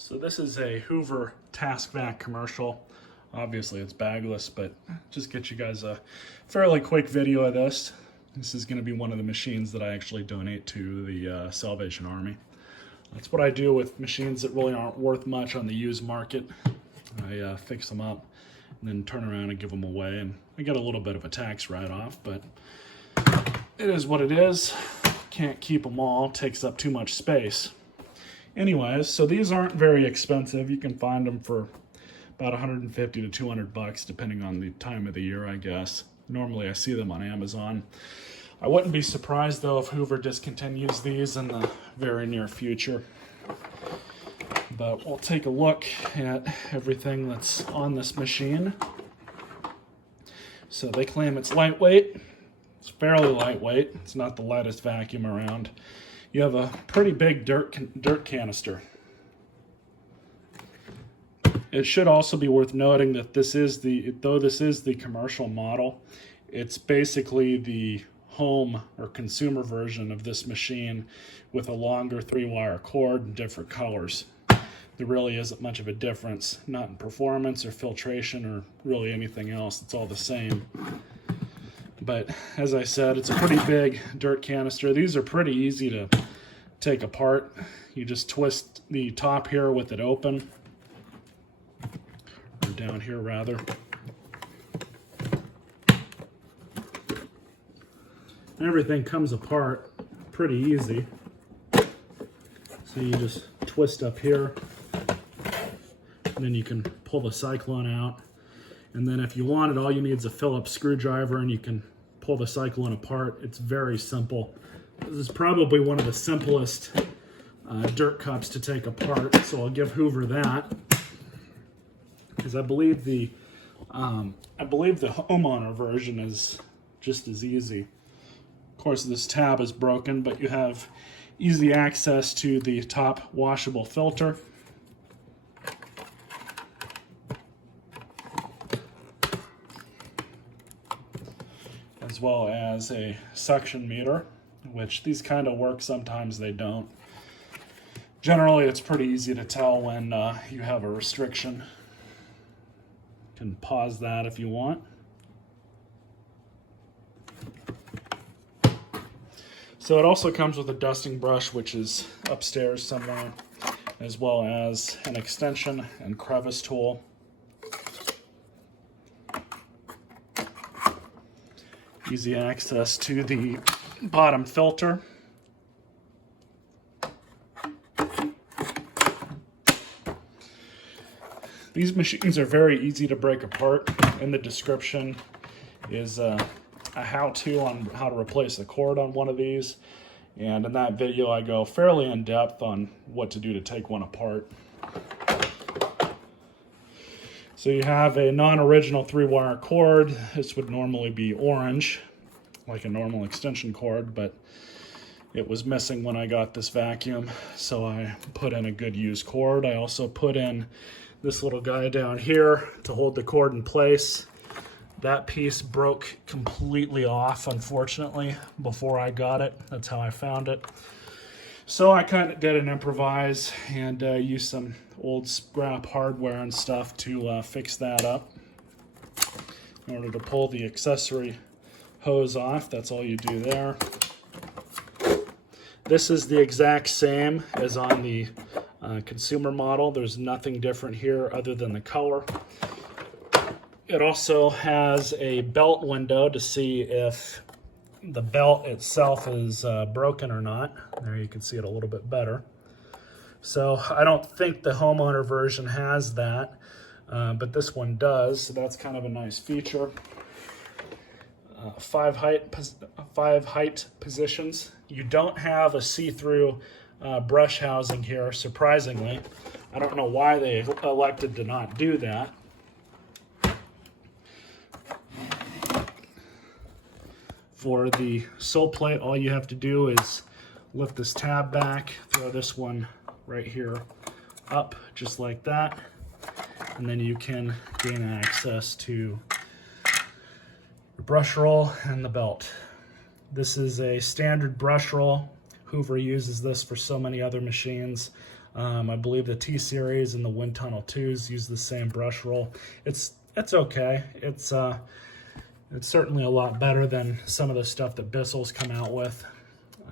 So this is a Hoover TaskVac commercial. Obviously it's bagless, but just get you guys a fairly quick video of this. This is going to be one of the machines that I actually donate to the Salvation Army. That's what I do with machines that really aren't worth much on the used market. I fix them up and then turn around and give them away, and I get a little bit of a tax write-off, but it is what it is. Can't keep them all, takes up too much space. Anyways, so these aren't very expensive. You can find them for about 150 to 200 bucks, depending on the time of the year, I guess. Normally I see them on Amazon. I wouldn't be surprised though if Hoover discontinues these in the very near future. But we'll take a look at everything that's on this machine. So they claim it's lightweight. It's fairly lightweight. It's not the lightest vacuum around. You have a pretty big dirt canister. It should also be worth noting that this is the commercial model, it's basically the home or consumer version of this machine with a longer 3-wire cord and different colors. There really isn't much of a difference, not in performance or filtration or really anything else. It's all the same. But as I said, it's a pretty big dirt canister. These are pretty easy to take apart. You just twist the top here with it open, or down here rather. Everything comes apart pretty easy. So you just twist up here, and then you can pull the cyclone out. And then if you want it, all you need is a Phillips screwdriver and you can pull the cyclone apart. It's very simple. This is probably one of the simplest dirt cups to take apart, so I'll give Hoover that. Because I believe the homeowner version is just as easy. Of course, this tab is broken, but you have easy access to the top washable filter. As well as a suction meter, which these kind of work, sometimes they don't. Generally, it's pretty easy to tell when you have a restriction. You can pause that if you want. So it also comes with a dusting brush, which is upstairs somewhere, as well as an extension and crevice tool. Easy access to the bottom filter. These machines are very easy to break apart. In the description is a how-to on how to replace the cord on one of these. And in that video I go fairly in depth on what to do to take one apart. So you have a non-original 3-wire cord. This would normally be orange, like a normal extension cord, but it was missing when I got this vacuum, so I put in a good used cord. I also put in this little guy down here to hold the cord in place. That piece broke completely off, unfortunately, before I got it. That's how I found it. So I kind of did an improvise and used some old scrap hardware and stuff to fix that up. In order to pull the accessory hose off, that's all you do there. This is the exact same as on the consumer model. There's nothing different here other than the color. It also has a belt window to see if the belt itself is broken or not. There you can see it a little bit better. So I don't think the homeowner version has that, but this one does, so that's kind of a nice feature. 5 height positions. You don't have a see-through brush housing here, surprisingly. I don't know why they elected to not do that. For the sill plate, all you have to do is lift this tab back, throw this one right here up, just like that, and then you can gain access to the brush roll and the belt. This is a standard brush roll. Hoover uses this for so many other machines. I believe the T-Series and the Wind Tunnel 2s use the same brush roll. It's okay. It's certainly a lot better than some of the stuff that Bissell's come out with.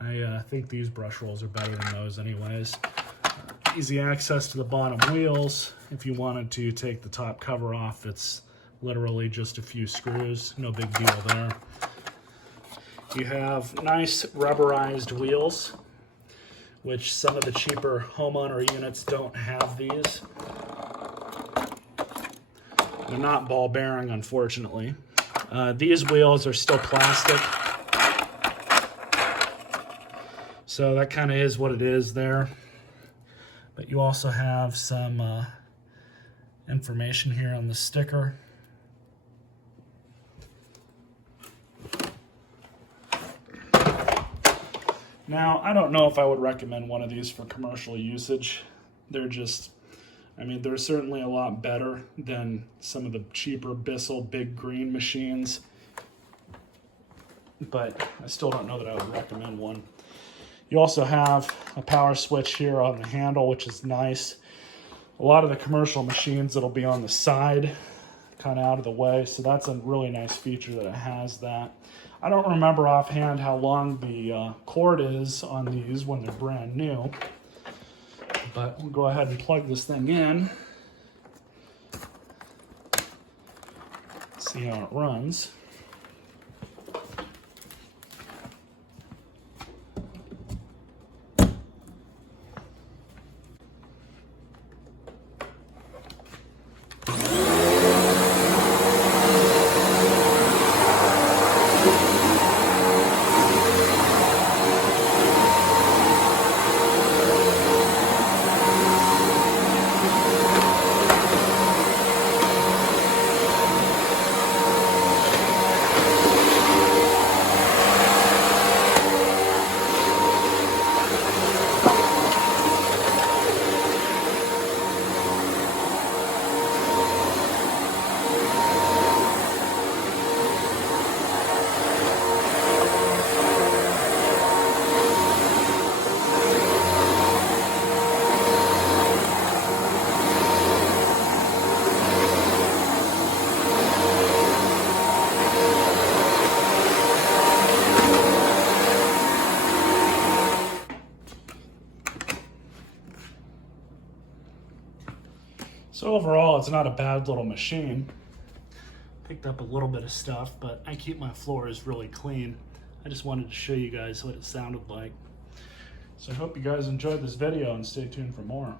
I think these brush rolls are better than those anyways. Easy access to the bottom wheels. If you wanted to take the top cover off, it's literally just a few screws. No big deal there. You have nice rubberized wheels, which some of the cheaper homeowner units don't have these. They're not ball bearing, unfortunately. These wheels are still plastic. So that kind of is what it is there. But you also have some information here on the sticker. Now, I don't know if I would recommend one of these for commercial usage. They're just, I mean, they're certainly a lot better than some of the cheaper Bissell big green machines. But I still don't know that I would recommend one. You also have a power switch here on the handle, which is nice. A lot of the commercial machines, it'll be on the side, kind of out of the way. So that's a really nice feature that it has that. I don't remember offhand how long the cord is on these when they're brand new. But we'll go ahead and plug this thing in. See how it runs. So overall, it's not a bad little machine. Picked up a little bit of stuff, but I keep my floors really clean. I just wanted to show you guys what it sounded like. So I hope you guys enjoyed this video and stay tuned for more.